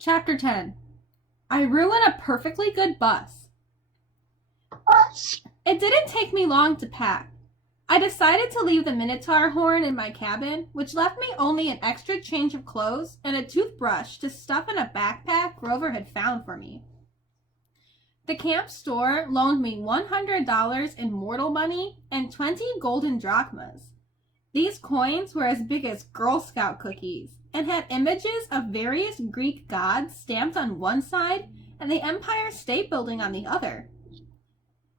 Chapter 10. I ruin a perfectly good bus. It didn't take me long to pack. I decided to leave the Minotaur horn in my cabin, which left me only an extra change of clothes and a toothbrush to stuff in a backpack Grover had found for me. The camp store loaned me $100 in mortal money and 20 golden drachmas. These coins were as big as Girl Scout cookies and had images of various Greek gods stamped on one side and the Empire State Building on the other.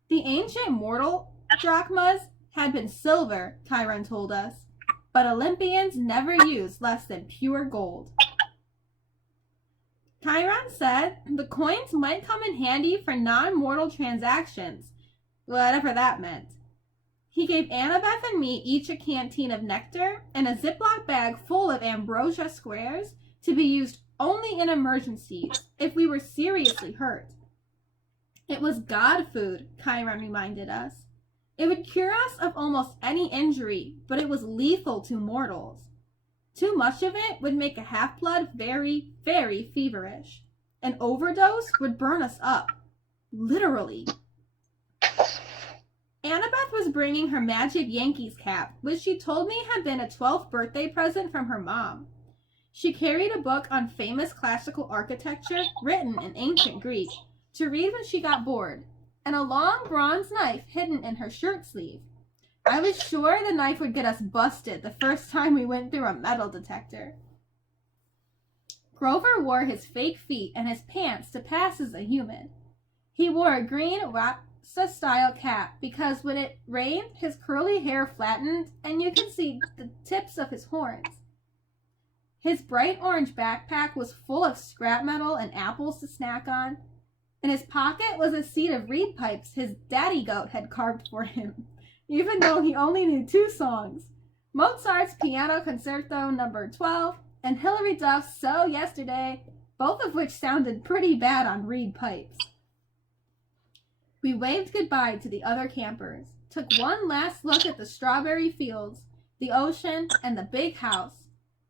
The ancient mortal drachmas had been silver, Chiron told us, but Olympians never used less than pure gold. Chiron said the coins might come in handy for non-mortal transactions, whatever that meant. He gave Annabeth and me each a canteen of nectar and a Ziploc bag full of ambrosia squares to be used only in emergencies if we were seriously hurt. It was god food, Chiron reminded us. It would cure us of almost any injury, but it was lethal to mortals. Too much of it would make a half-blood very, very feverish. An overdose would burn us up. Literally. Annabeth was bringing her magic Yankees cap, which she told me had been a 12th birthday present from her mom. She carried a book on famous classical architecture written in ancient Greek to read when she got bored, and a long bronze knife hidden in her shirt sleeve. I was sure the knife would get us busted the first time we went through a metal detector. Grover wore his fake feet and his pants to pass as a human. He wore a green Rasta-style cap because when it rained, his curly hair flattened and you could see the tips of his horns. His bright orange backpack was full of scrap metal and apples to snack on. In his pocket was a seed of reed pipes his daddy goat had carved for him, even though he only knew 2 songs, Mozart's Piano Concerto No. 12 and Hilary Duff's So Yesterday, both of which sounded pretty bad on reed pipes. We waved goodbye to the other campers, took one last look at the strawberry fields, the ocean, and the big house,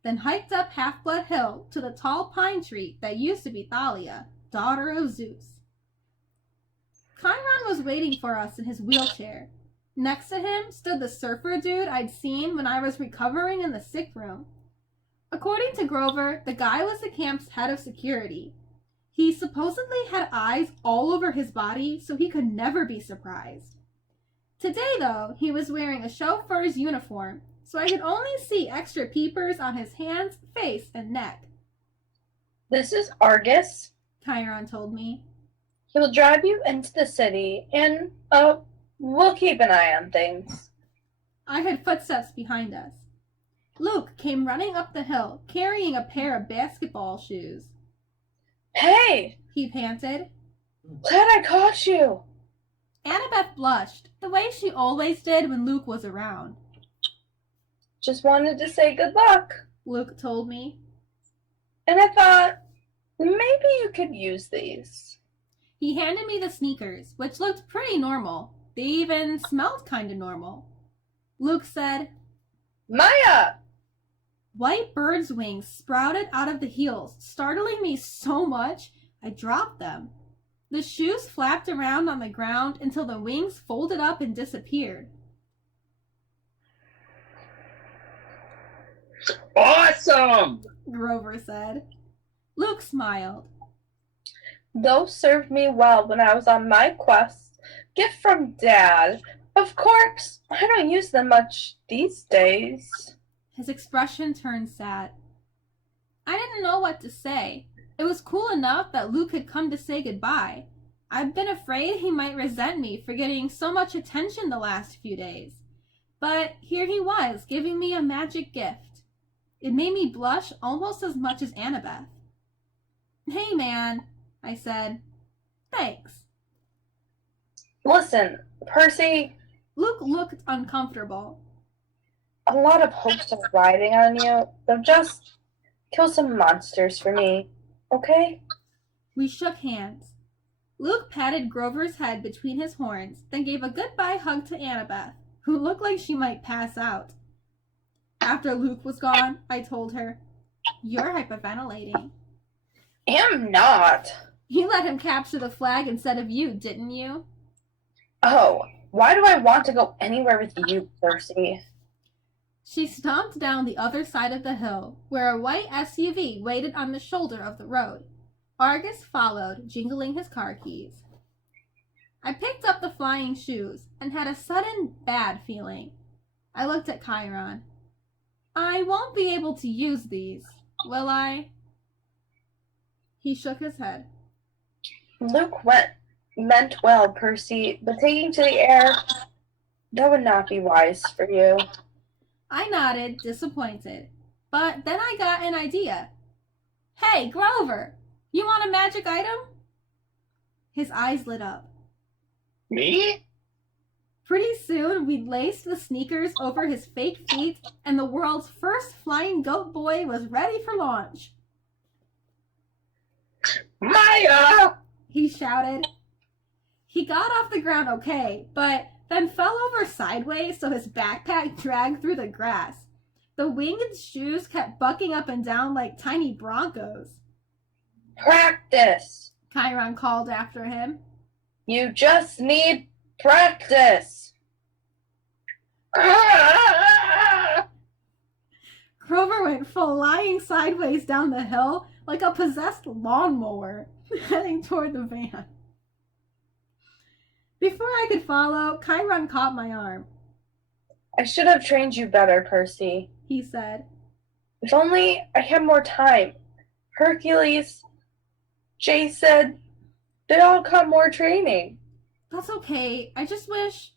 then hiked up Half-Blood Hill to the tall pine tree that used to be Thalia, daughter of Zeus. Chiron was waiting for us in his wheelchair. Next to him stood the surfer dude I'd seen when I was recovering in the sick room. According to Grover, the guy was the camp's head of security. He supposedly had eyes all over his body, so he could never be surprised. Today, though, he was wearing a chauffeur's uniform, so I could only see extra peepers on his hands, face, and neck. This is Argus, Chiron told me. He will drive you into the city, and, we'll keep an eye on things. I heard footsteps behind us. Luke came running up the hill, carrying a pair of basketball shoes. Hey! He panted. Glad I caught you! Annabeth blushed, the way she always did when Luke was around. Just wanted to say good luck, Luke told me. And I thought, maybe you could use these. He handed me the sneakers, which looked pretty normal. They even smelled kind of normal. Luke said, Maya! White bird's wings sprouted out of the heels, startling me so much I dropped them. The shoes flapped around on the ground until the wings folded up and disappeared. Awesome! Grover said. Luke smiled. Those served me well when I was on my quest. Gift from Dad. Of course, I don't use them much these days. His expression turned sad. I didn't know what to say. It was cool enough that Luke had come to say goodbye. I'd been afraid he might resent me for getting so much attention the last few days. But here he was, giving me a magic gift. It made me blush almost as much as Annabeth. Hey, man, I said. Thanks. Listen, Percy. Luke looked uncomfortable. A lot of hopes are riding on you, so just kill some monsters for me, okay? We shook hands. Luke patted Grover's head between his horns, then gave a goodbye hug to Annabeth, who looked like she might pass out. After Luke was gone, I told her, "You're hyperventilating." Am not. You let him capture the flag instead of you, didn't you? Oh, why do I want to go anywhere with you, Percy? She stomped down the other side of the hill, where a white SUV waited on the shoulder of the road. Argus followed, jingling his car keys. I picked up the flying shoes and had a sudden bad feeling. I looked at Chiron. I won't be able to use these, will I? He shook his head. Luke meant well, Percy, but taking to the air, that would not be wise for you. I nodded, disappointed. But then I got an idea. Hey, Grover, you want a magic item? His eyes lit up. Me? Pretty soon, we'd laced the sneakers over his fake feet, and the world's first flying goat boy was ready for launch. Maya! He shouted. He got off the ground okay, but then fell over sideways so his backpack dragged through the grass. The winged shoes kept bucking up and down like tiny broncos. Practice! Chiron called after him. You just need practice! Grover went flying sideways down the hill like a possessed lawnmower, heading toward the van. Before I could follow, Chiron caught my arm. I should have trained you better, Percy. He said. If only I had more time. Hercules, Jason, they all got more training. That's okay. I just wish...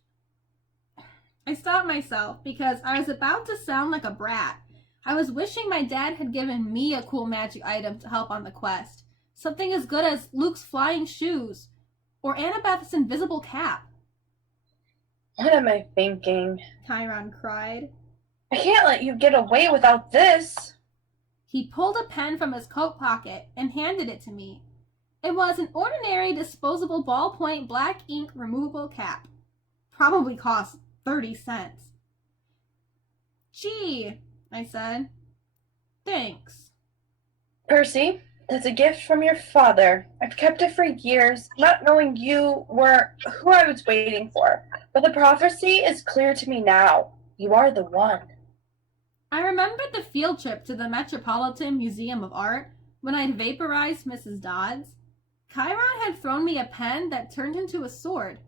I stopped myself because I was about to sound like a brat. I was wishing my dad had given me a cool magic item to help on the quest. Something as good as Luke's flying shoes or Annabeth's invisible cap. What am I thinking? Chiron cried. I can't let you get away without this. He pulled a pen from his coat pocket and handed it to me. It was an ordinary disposable ballpoint black ink removable cap. Probably cost 30 cents. Gee, I said. Thanks. Percy, that's a gift from your father. I've kept it for years, not knowing you were who I was waiting for. But the prophecy is clear to me now. You are the one. I remembered the field trip to the Metropolitan Museum of Art when I'd vaporized Mrs. Dodds. Chiron had thrown me a pen that turned into a sword.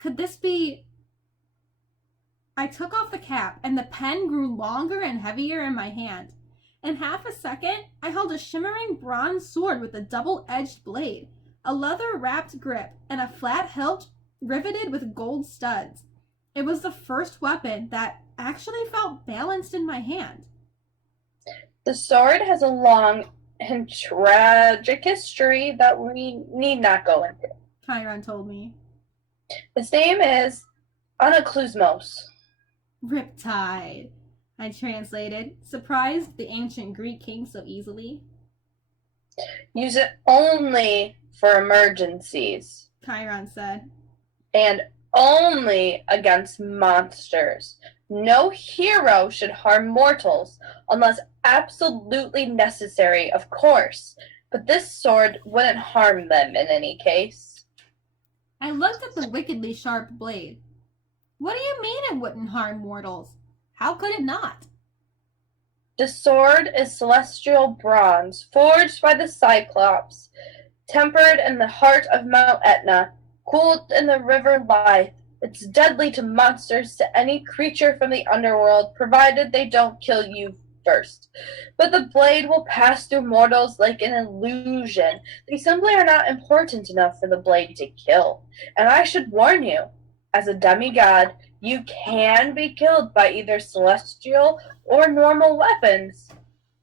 Could this be... I took off the cap, and the pen grew longer and heavier in my hand. In half a second, I held a shimmering bronze sword with a double-edged blade, a leather-wrapped grip, and a flat hilt riveted with gold studs. It was the first weapon that actually felt balanced in my hand. The sword has a long and tragic history that we need not go into. Chiron told me. His name is Anaklusmos. Riptide, I translated, surprised the ancient Greek king so easily. Use it only for emergencies. Chiron said. And only against monsters. No hero should harm mortals unless absolutely necessary, of course. But this sword wouldn't harm them in any case. I looked at the wickedly sharp blade. What do you mean it wouldn't harm mortals? How could it not? The sword is celestial bronze, forged by the Cyclops, tempered in the heart of Mount Etna, cooled in the river Lythe. It's deadly to monsters, to any creature from the underworld, provided they don't kill you first. But the blade will pass through mortals like an illusion. They simply are not important enough for the blade to kill. And I should warn you, as a demigod, you can be killed by either celestial or normal weapons.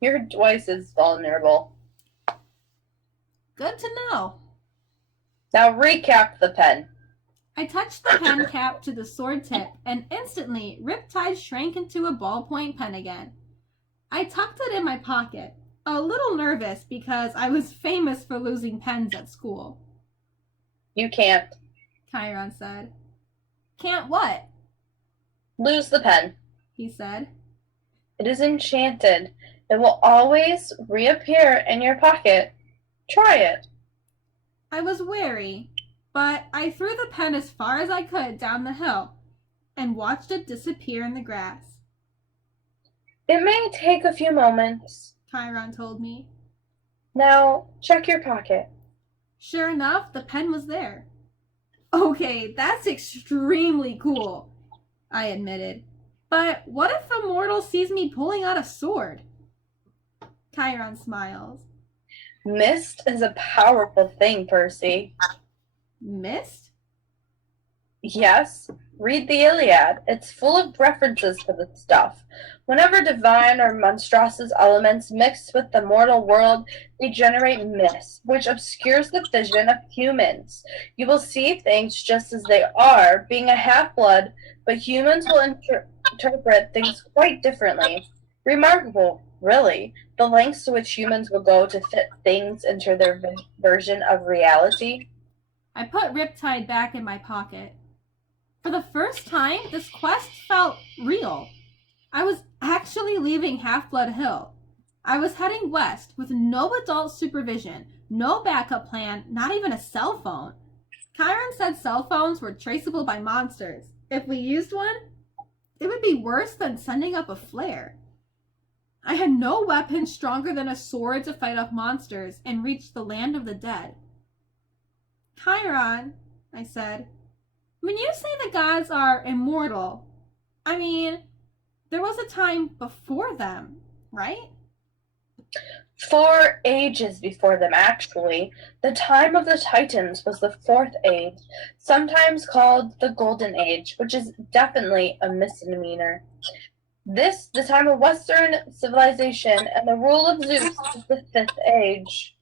You're twice as vulnerable. Good to know. Now recap the pen. I touched the pen cap to the sword tip, and instantly Riptide shrank into a ballpoint pen again. I tucked it in my pocket, a little nervous because I was famous for losing pens at school. You can't. Chiron said. Can't what? Lose the pen. He said. It is enchanted. It will always reappear in your pocket. Try it. I was wary, but I threw the pen as far as I could down the hill and watched it disappear in the grass. It may take a few moments. Chiron told me. Now, check your pocket. Sure enough, the pen was there. Okay, that's extremely cool, I admitted. But what if a mortal sees me pulling out a sword? Chiron smiles. Mist is a powerful thing, Percy. Mist? Yes, read the Iliad. It's full of references to this stuff. Whenever divine or monstrous elements mix with the mortal world, they generate mist, which obscures the vision of humans. You will see things just as they are, being a half-blood, but humans will interpret things quite differently. Remarkable, really, the lengths to which humans will go to fit things into their version of reality. I put Riptide back in my pocket. For the first time, this quest felt real. I was actually leaving Half-Blood Hill. I was heading west with no adult supervision, no backup plan, not even a cell phone. Chiron said cell phones were traceable by monsters. If we used one, it would be worse than sending up a flare. I had no weapon stronger than a sword to fight off monsters and reach the land of the dead. Chiron, I said, when you say the gods are immortal, I mean, there was a time before them, right? 4 ages before them, actually. The time of the Titans was the 4th age, sometimes called the Golden Age, which is definitely a misdemeanor. This, the time of Western civilization, and the rule of Zeus is the 5th age.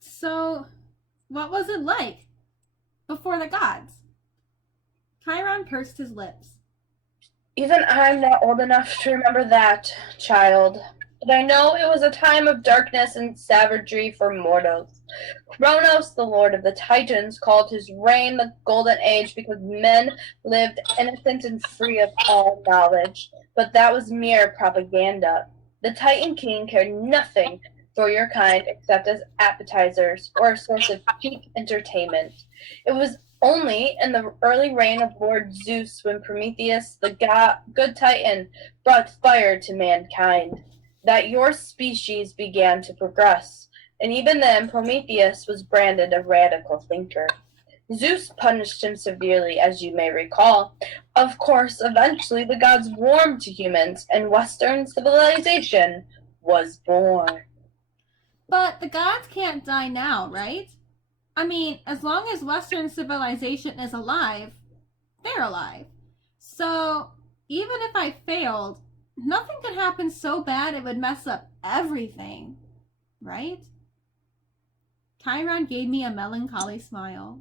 So, what was it like before the gods? Chiron pursed his lips. Even I'm not old enough to remember that, child. But I know it was a time of darkness and savagery for mortals. Kronos, the lord of the Titans, called his reign the Golden Age because men lived innocent and free of all knowledge. But that was mere propaganda. The Titan King cared nothing for your kind except as appetizers or a source of cheap entertainment. It was only in the early reign of Lord Zeus when Prometheus, the good Titan, brought fire to mankind that your species began to progress, and even then Prometheus was branded a radical thinker. Zeus punished him severely, as you may recall. Of course, eventually the gods warmed to humans, and Western civilization was born. But the gods can't die now, right? I mean, as long as Western civilization is alive, they're alive. So, even if I failed, nothing could happen so bad it would mess up everything, right? Chiron gave me a melancholy smile.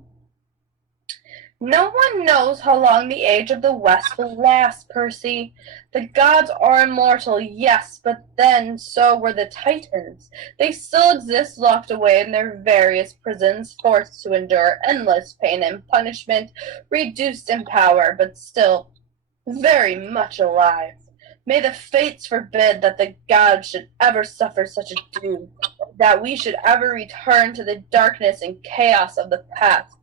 No one knows how long the age of the West will last, Percy. The gods are immortal, yes, but then so were the Titans. They still exist locked away in their various prisons, forced to endure endless pain and punishment, reduced in power, but still very much alive. May the fates forbid that the gods should ever suffer such a doom, that we should ever return to the darkness and chaos of the past.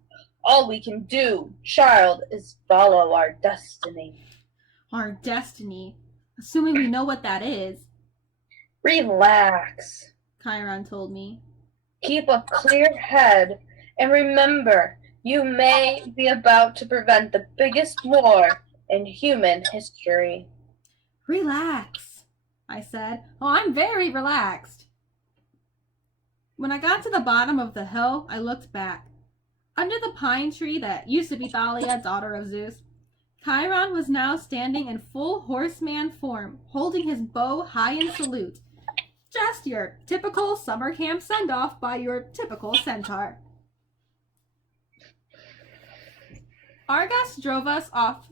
All we can do, child, is follow our destiny. Our destiny? Assuming we know what that is. Relax, Chiron told me. Keep a clear head, and remember, you may be about to prevent the biggest war in human history. Relax, I said. Oh, I'm very relaxed. When I got to the bottom of the hill, I looked back. Under the pine tree that used to be Thalia, daughter of Zeus, Chiron was now standing in full horseman form, holding his bow high in salute. Just your typical summer camp send-off by your typical centaur. Argus drove us out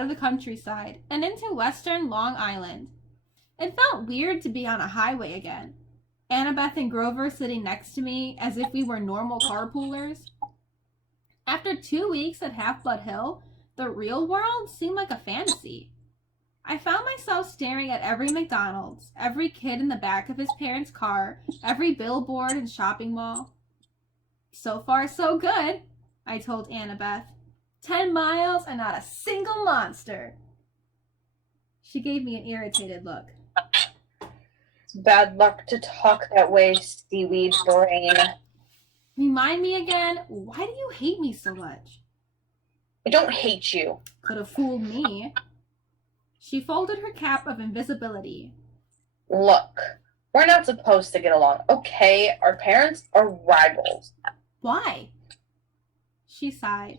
of the countryside and into western Long Island. It felt weird to be on a highway again. Annabeth and Grover sitting next to me as if we were normal carpoolers. After 2 weeks at Half-Blood Hill, the real world seemed like a fantasy. I found myself staring at every McDonald's, every kid in the back of his parents' car, every billboard and shopping mall. So far, so good, I told Annabeth. 10 miles and not a single monster. She gave me an irritated look. It's bad luck to talk that way, seaweed brain. Remind me again, why do you hate me so much? I don't hate you. Could have fooled me. She folded her cap of invisibility. Look, we're not supposed to get along, okay? Our parents are rivals. Why? She sighed.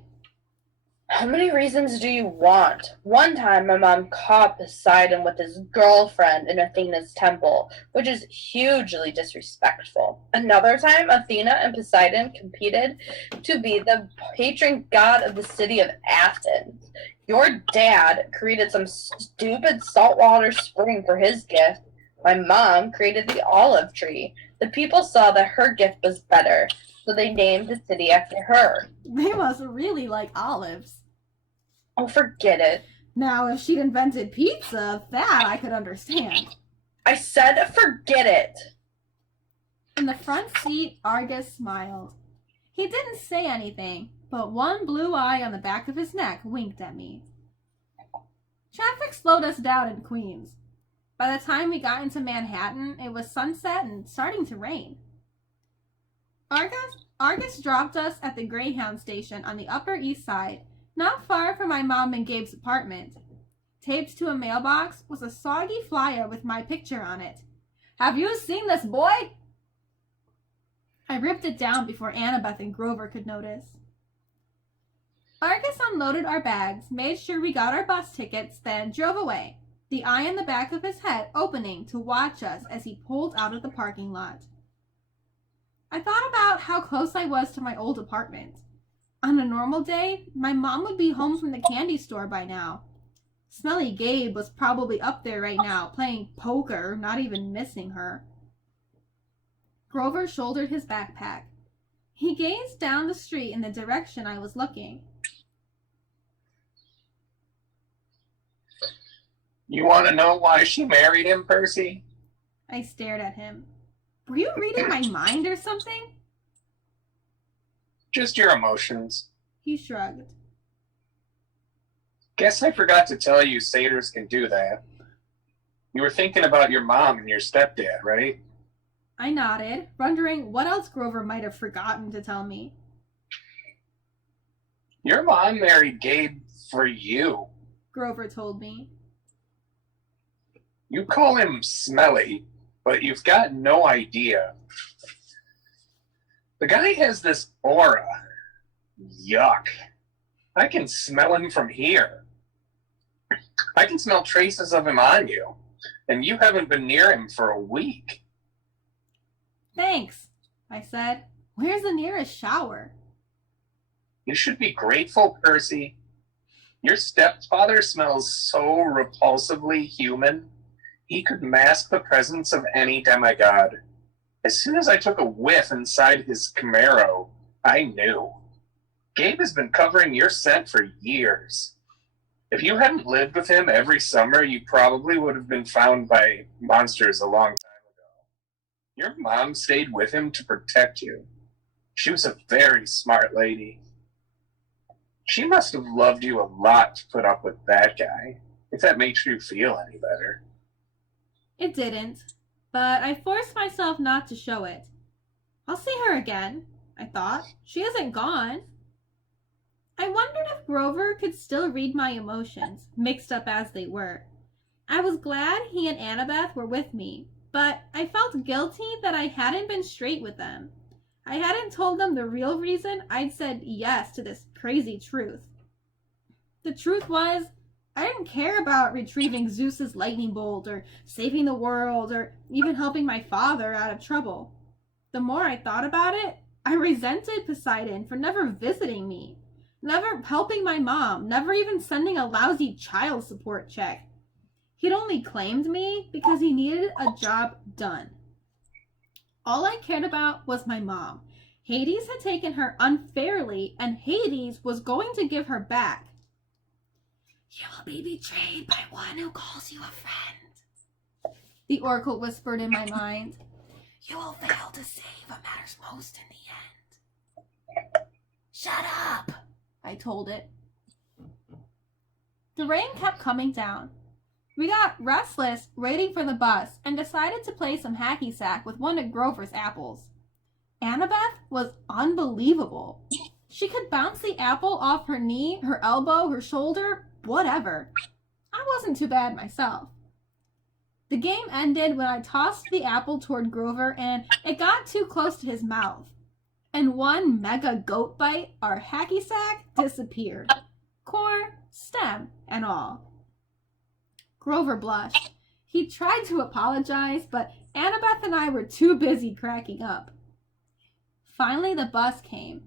How many reasons do you want? One time, my mom caught Poseidon with his girlfriend in Athena's temple, which is hugely disrespectful. Another time, Athena and Poseidon competed to be the patron god of the city of Athens. Your dad created some stupid saltwater spring for his gift. My mom created the olive tree. The people saw that her gift was better, so they named the city after her. They must really like olives. Oh, forget it. Now, if she'd invented pizza, that I could understand. I said forget it. In the front seat, Argus smiled. He didn't say anything, but one blue eye on the back of his neck winked at me. Traffic slowed us down in Queens. By the time we got into Manhattan, it was sunset and starting to rain. Argus dropped us at the Greyhound station on the Upper East Side, not far from my mom and Gabe's apartment. Taped to a mailbox was a soggy flyer with my picture on it. Have you seen this boy? I ripped it down before Annabeth and Grover could notice. Argus unloaded our bags, made sure we got our bus tickets, then drove away, the eye in the back of his head opening to watch us as he pulled out of the parking lot. I thought about how close I was to my old apartment. On a normal day, my mom would be home from the candy store by now. Smelly Gabe was probably up there right now, playing poker, not even missing her. Grover shouldered his backpack. He gazed down the street in the direction I was looking. You want to know why she married him, Percy? I stared at him. Were you reading my mind or something? Just your emotions. He shrugged. Guess I forgot to tell you satyrs can do that. You were thinking about your mom and your stepdad, right? I nodded, wondering what else Grover might have forgotten to tell me. Your mom married Gabe for you. Grover told me. You call him smelly, but you've got no idea. The guy has this aura. Yuck. I can smell him from here. I can smell traces of him on you, and you haven't been near him for a week. Thanks, I said. Where's the nearest shower? You should be grateful, Percy. Your stepfather smells so repulsively human, he could mask the presence of any demigod. As soon as I took a whiff inside his Camaro, I knew. Gabe has been covering your scent for years. If you hadn't lived with him every summer, you probably would have been found by monsters a long time ago. Your mom stayed with him to protect you. She was a very smart lady. She must have loved you a lot to put up with that guy, if that makes you feel any better. It didn't, but I forced myself not to show it. I'll see her again, I thought. She isn't gone. I wondered if Grover could still read my emotions, mixed up as they were. I was glad he and Annabeth were with me, but I felt guilty that I hadn't been straight with them. I hadn't told them the real reason I'd said yes to this crazy truth. The truth was, I didn't care about retrieving Zeus's lightning bolt or saving the world or even helping my father out of trouble. The more I thought about it, I resented Poseidon for never visiting me, never helping my mom, never even sending a lousy child support check. He'd only claimed me because he needed a job done. All I cared about was my mom. Hades had taken her unfairly, and Hades was going to give her back. You will be betrayed by one who calls you a friend. The oracle whispered in my mind. You will fail to save what matters most in the end. Shut up, I told it. The rain kept coming down. We got restless waiting for the bus and decided to play some hacky sack with one of Grover's apples. Annabeth was unbelievable. She could bounce the apple off her knee, her elbow, her shoulder, whatever. I wasn't too bad myself. The game ended when I tossed the apple toward Grover and it got too close to his mouth. And one mega goat bite, our hacky sack disappeared. Core, stem, and all. Grover blushed. He tried to apologize, but Annabeth and I were too busy cracking up. Finally, the bus came.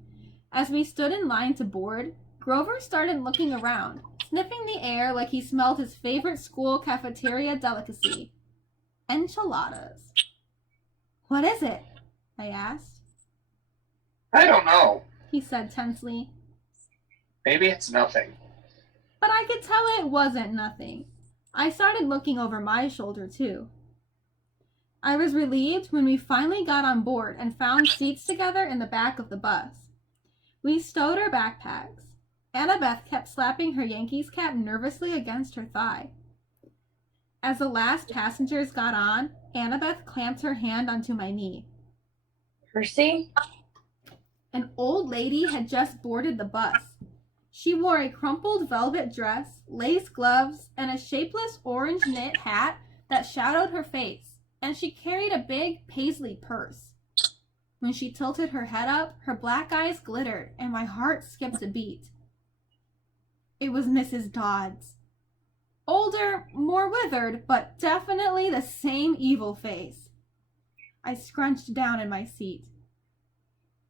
As we stood in line to board, Grover started looking around, sniffing the air like he smelled his favorite school cafeteria delicacy. Enchiladas. What is it? I asked. I don't know. He said tensely. Maybe it's nothing. But I could tell it wasn't nothing. I started looking over my shoulder, too. I was relieved when we finally got on board and found seats together in the back of the bus. We stowed our backpacks. Annabeth kept slapping her Yankees cap nervously against her thigh. As the last passengers got on, Annabeth clamped her hand onto my knee. Percy? An old lady had just boarded the bus. She wore a crumpled velvet dress, lace gloves, and a shapeless orange knit hat that shadowed her face, and she carried a big paisley purse. When she tilted her head up, her black eyes glittered, and my heart skipped a beat. It was Mrs. Dodds. Older, more withered, but definitely the same evil face. I scrunched down in my seat.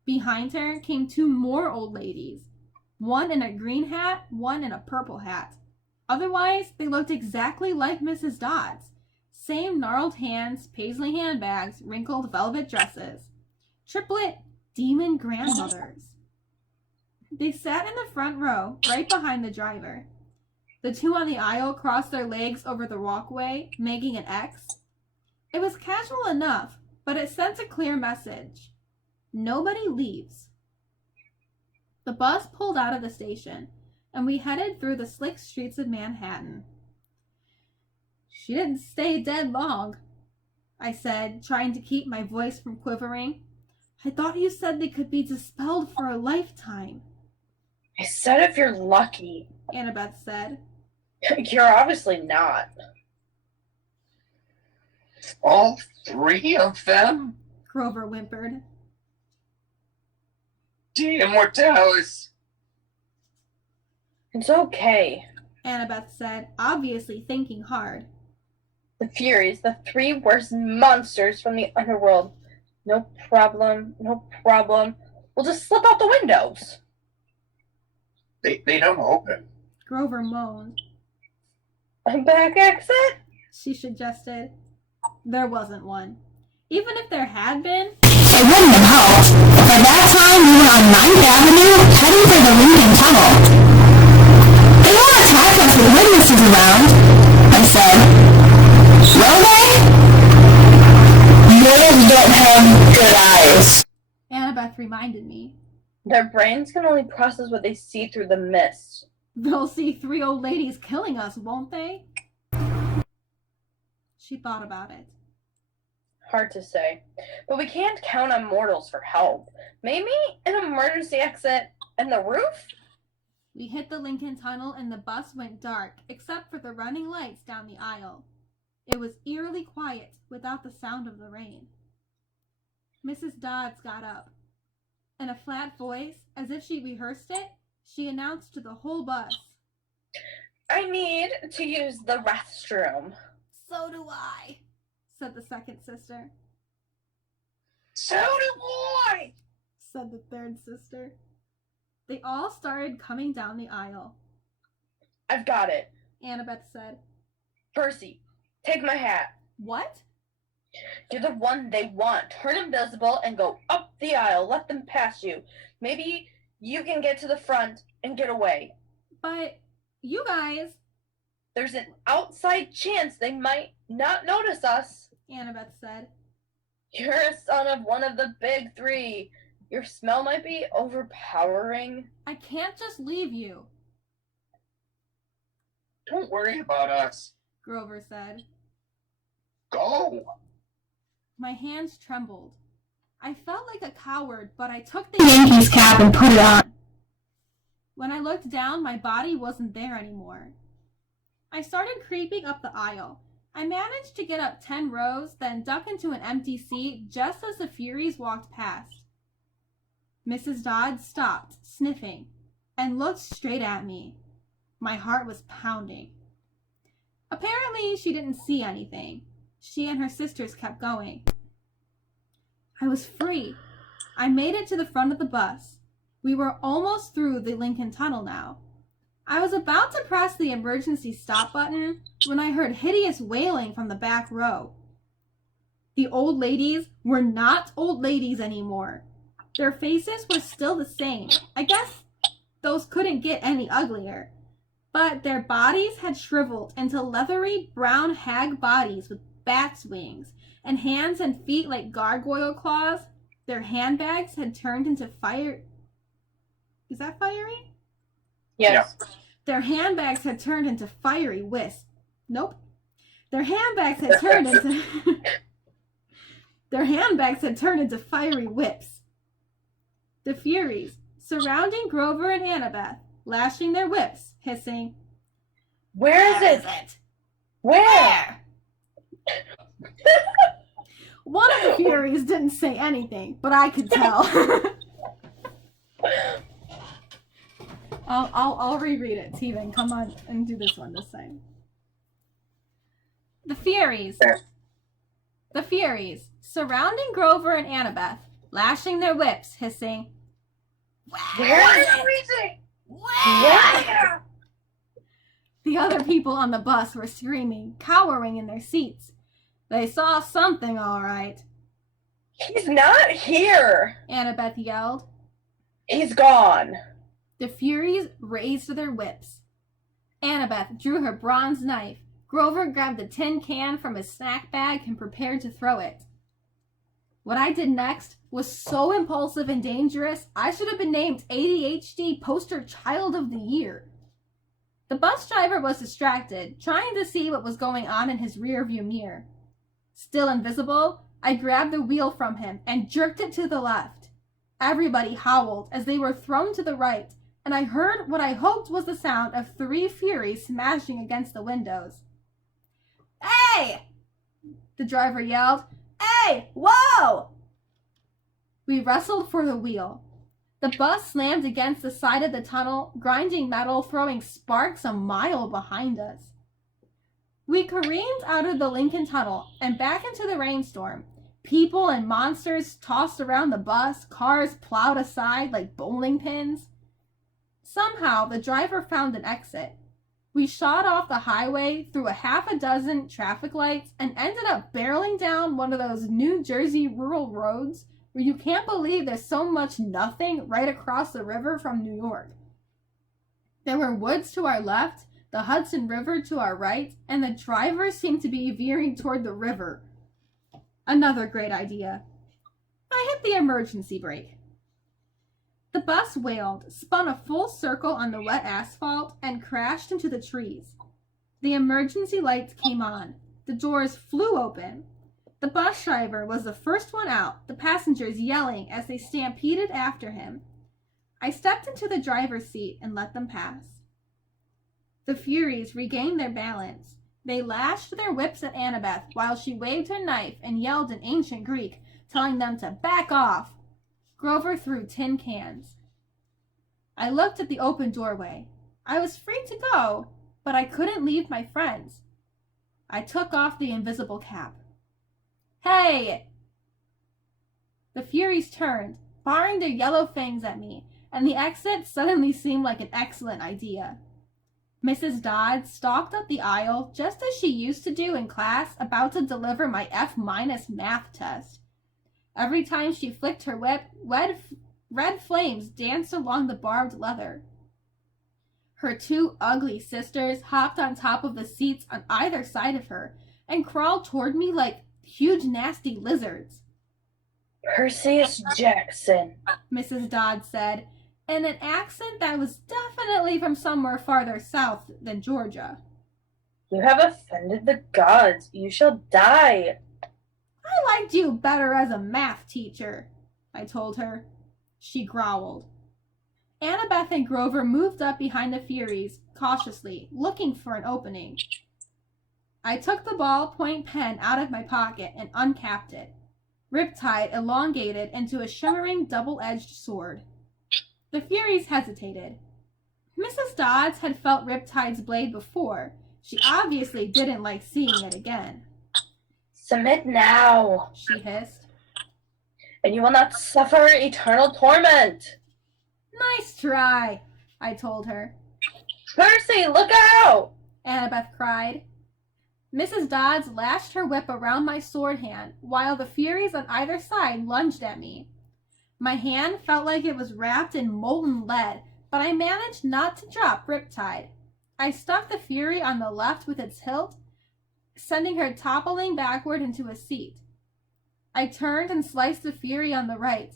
Behind her came two more old ladies, one in a green hat, one in a purple hat. Otherwise, they looked exactly like Mrs. Dodds. Same gnarled hands, paisley handbags, wrinkled velvet dresses. Triplet demon grandmothers. They sat in the front row, right behind the driver. The two on the aisle crossed their legs over the walkway, making an X. It was casual enough, but it sent a clear message. Nobody leaves. The bus pulled out of the station, and we headed through the slick streets of Manhattan. She didn't stay dead long, I said, trying to keep my voice from quivering. I thought you said they could be dispelled for a lifetime. I said if you're lucky. Annabeth said. You're obviously not. All three of them? Grover whimpered. De Immortalis. It's okay. Annabeth said, obviously thinking hard. The Furies, the three worst monsters from the underworld. No problem, no problem. We'll just slip out the windows. They don't open. Grover moaned. A back exit? She suggested. There wasn't one. Even if there had been, it wouldn't have helped. By that time, we were on 9th Avenue, heading for the Lincoln Tunnel. They won't attack us with witnesses around, I said. Will they? Wolves don't have good eyes. Annabeth reminded me. Their brains can only process what they see through the mist. They'll see three old ladies killing us, won't they? She thought about it. Hard to say. But we can't count on mortals for help. Maybe an emergency exit and the roof? We hit the Lincoln Tunnel and the bus went dark, except for the running lights down the aisle. It was eerily quiet without the sound of the rain. Mrs. Dodds got up. In a flat voice, as if she rehearsed it, she announced to the whole bus. I need to use the restroom. So do I, said the second sister. So do I, said the third sister. They all started coming down the aisle. I've got it, Annabeth said. Percy, take my hat. What? You're the one they want. Turn invisible and go up the aisle. Let them pass you. Maybe you can get to the front and get away. But you guys, There's an outside chance they might not notice us. Annabeth said. You're a son of one of the big three. Your smell might be overpowering. I can't just leave you, Don't worry about us. Grover said. Go. My hands trembled. I felt like a coward, but I took the Yankees cap and put it on. When I looked down, my body wasn't there anymore. I started creeping up the aisle. I managed to get up 10 rows, then duck into an empty seat just as the Furies walked past. Mrs. Dodd stopped, sniffing, and looked straight at me. My heart was pounding. Apparently, she didn't see anything. She and her sisters kept going. I was free. I made it to the front of the bus. We were almost through the Lincoln Tunnel now. I was about to press the emergency stop button when I heard hideous wailing from the back row. The old ladies were not old ladies anymore. Their faces were still the same. I guess those couldn't get any uglier. But their bodies had shriveled into leathery brown hag bodies with bats' wings and hands and feet like gargoyle claws. Their handbags had turned into fire... Is that fiery? Yes. Yeah. Their handbags had turned into fiery wisps. Nope. Their handbags had turned into... Their handbags had turned into fiery whips. The Furies, surrounding Grover and Annabeth, lashing their whips, hissing, Where is it? Where? One of the Furies didn't say anything, but I could tell. I'll reread it. Steven, come on and do this one this time. The Furies, surrounding Grover and Annabeth, lashing their whips, hissing, Where is everything? Where? The other people on the bus were screaming, cowering in their seats. They saw something, all right. He's not here. Annabeth yelled. He's gone. The Furies raised their whips. Annabeth drew her bronze knife. Grover grabbed a tin can from his snack bag and prepared to throw it. What I did next was so impulsive and dangerous, I should have been named ADHD Poster Child of the Year. The bus driver was distracted, trying to see what was going on in his rearview mirror. Still invisible, I grabbed the wheel from him and jerked it to the left. Everybody howled as they were thrown to the right, and I heard what I hoped was the sound of 3 Furies smashing against the windows. Hey! The driver yelled. Hey! Whoa! We wrestled for the wheel. The bus slammed against the side of the tunnel, grinding metal, throwing sparks a mile behind us. We careened out of the Lincoln Tunnel and back into the rainstorm. People and monsters tossed around the bus, cars plowed aside like bowling pins. Somehow, the driver found an exit. We shot off the highway through a half a dozen traffic lights and ended up barreling down one of those New Jersey rural roads where you can't believe there's so much nothing right across the river from New York. There were woods to our left, the Hudson River to our right, and the driver seemed to be veering toward the river. Another great idea. I hit the emergency brake. The bus wailed, spun a full circle on the wet asphalt, and crashed into the trees. The emergency lights came on. The doors flew open. The bus driver was the first one out, the passengers yelling as they stampeded after him. I stepped into the driver's seat and let them pass. The Furies regained their balance. They lashed their whips at Annabeth while she waved her knife and yelled in ancient Greek, telling them to back off. Grover threw tin cans. I looked at the open doorway. I was free to go, but I couldn't leave my friends. I took off the invisible cap. Hey! The Furies turned, baring their yellow fangs at me, and the exit suddenly seemed like an excellent idea. Mrs. Dodd stalked up the aisle just as she used to do in class, about to deliver my F- math test. Every time she flicked her whip, red flames danced along the barbed leather. Her two ugly sisters hopped on top of the seats on either side of her and crawled toward me like huge nasty lizards. Perseus Jackson, Mrs. Dodd said, in an accent that was definitely from somewhere farther south than Georgia. you have offended the gods. You shall die. I liked you better as a math teacher, I told her. She growled. Annabeth and Grover moved up behind the Furies, cautiously, looking for an opening. I took the ballpoint pen out of my pocket and uncapped it. Riptide elongated into a shimmering double-edged sword. The Furies hesitated. Mrs. Dodds had felt Riptide's blade before. She obviously didn't like seeing it again. Submit now, She hissed. and you will not suffer eternal torment. Nice try, I told her. Percy, look out! Annabeth cried. Mrs. Dodds lashed her whip around my sword hand, while the Furies on either side lunged at me. My hand felt like it was wrapped in molten lead, but I managed not to drop Riptide. I stuck the Fury on the left with its hilt, sending her toppling backward into a seat. I turned and sliced the Fury on the right.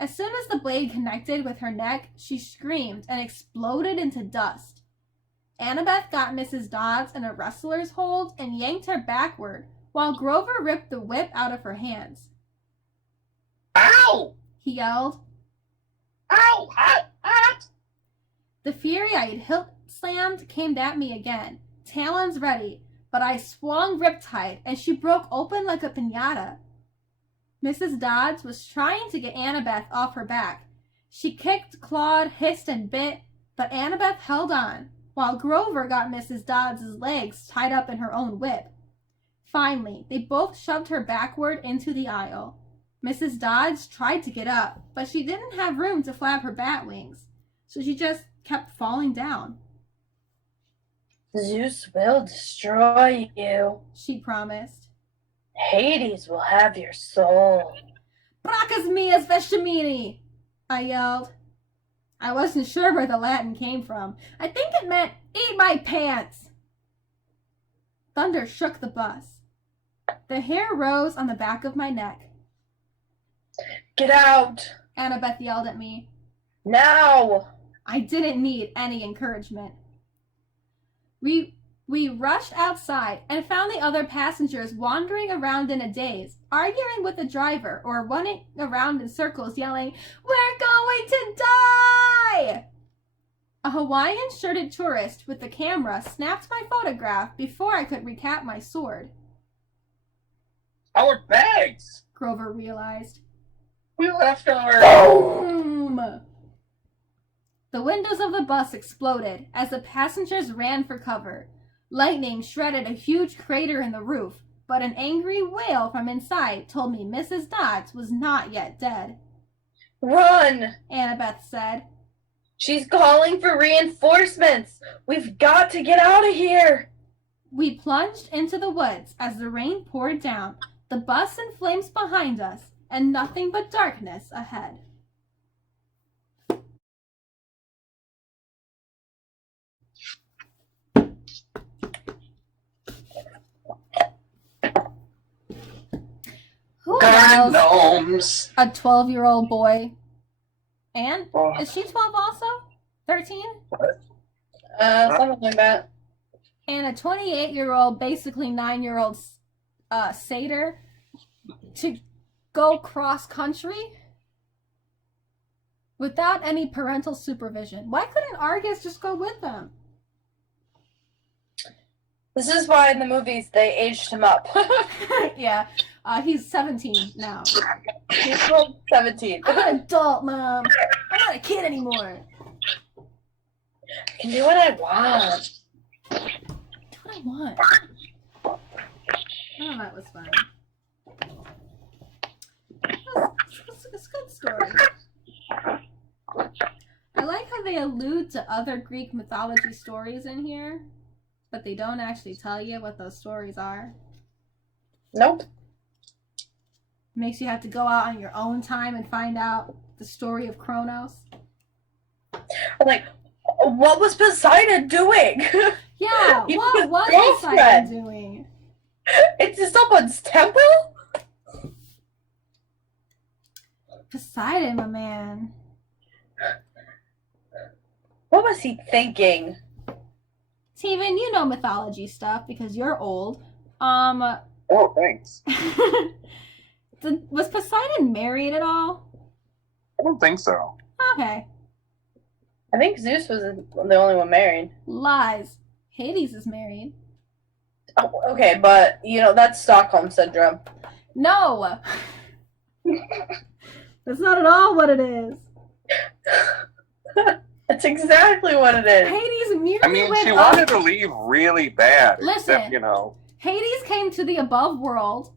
As soon as the blade connected with her neck, she screamed and exploded into dust. Annabeth got Mrs. Dodds in a wrestler's hold and yanked her backward, while Grover ripped the whip out of her hands. Ow! He yelled. Ow! Hot! Hot! The Fury I had hilt slammed came at me again, talons ready, but I swung Riptide and she broke open like a piñata. Mrs. Dodds was trying to get Annabeth off her back. She kicked, clawed, hissed, and bit, but Annabeth held on, while Grover got Mrs. Dodds' legs tied up in her own whip. Finally, they both shoved her backward into the aisle. Mrs. Dodds tried to get up, but she didn't have room to flap her bat wings, so she just kept falling down. Zeus will destroy you. She promised. Hades will have your soul. Bracas mias vestimini! I yelled. I wasn't sure where the Latin came from. I think it meant, eat my pants! Thunder shook the bus. The hair rose on the back of my neck. Get out! Annabeth yelled at me. Now! I didn't need any encouragement. We rushed outside and found the other passengers wandering around in a daze, arguing with the driver or running around in circles yelling, "We're going to die!" A Hawaiian-shirted tourist with the camera snapped my photograph before I could recap my sword. Our bags! Grover realized. We left our... Boom! The windows of the bus exploded as the passengers ran for cover. Lightning shredded a huge crater in the roof, but an angry wail from inside told me Mrs. Dodds was not yet dead. Run! Annabeth said. She's calling for reinforcements! We've got to get out of here! We plunged into the woods as the rain poured down, the bus in flames behind us, and nothing but darkness ahead. Who Garden allows gnomes! a 12-year-old boy? And Oh. is she 12 also? 13? Something like that. And a 28-year-old, basically 9-year-old satyr to go cross-country without any parental supervision. Why couldn't Argus just go with them? This is why in the movies they aged him up. Yeah, he's 17 now. He's still 17. I'm an adult, Mom. I'm not a kid anymore. I can do what I want. What do I want? Oh, that was fun. It's a good story. I like how they allude to other Greek mythology stories in here, but they don't actually tell you what those stories are. Nope. Makes you have to go out on your own time and find out the story of Kronos. I'm like, What was Poseidon doing? Yeah, He what was was Poseidon girlfriend. doing? Into someone's temple? Poseidon, my man. What was he thinking? Steven, you know mythology stuff because you're old. Oh, thanks. Was Poseidon married at all? I don't think so. Okay. I think Zeus was the only one married. Lies. Hades is married. Oh, okay, but, that's Stockholm Syndrome. No! That's not at all what it is. That's exactly what it is. Hades merely I mean, went she up. wanted to leave really bad. Listen. Except, Hades came to the above world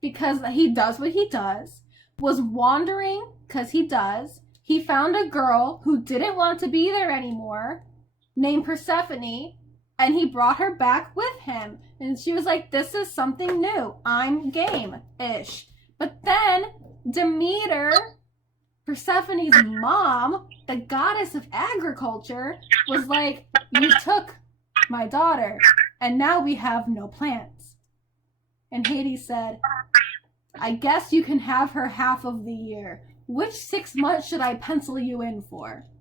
because he does what he does, was wandering because he does. He found a girl who didn't want to be there anymore, named Persephone, and he brought her back with him. And she was like, this is something new. I'm game-ish. But then Demeter, Persephone's mom, the goddess of agriculture, was like, you took my daughter, and now we have no plants. And Hades said, I guess you can have her half of the year. Which 6 months should I pencil you in for?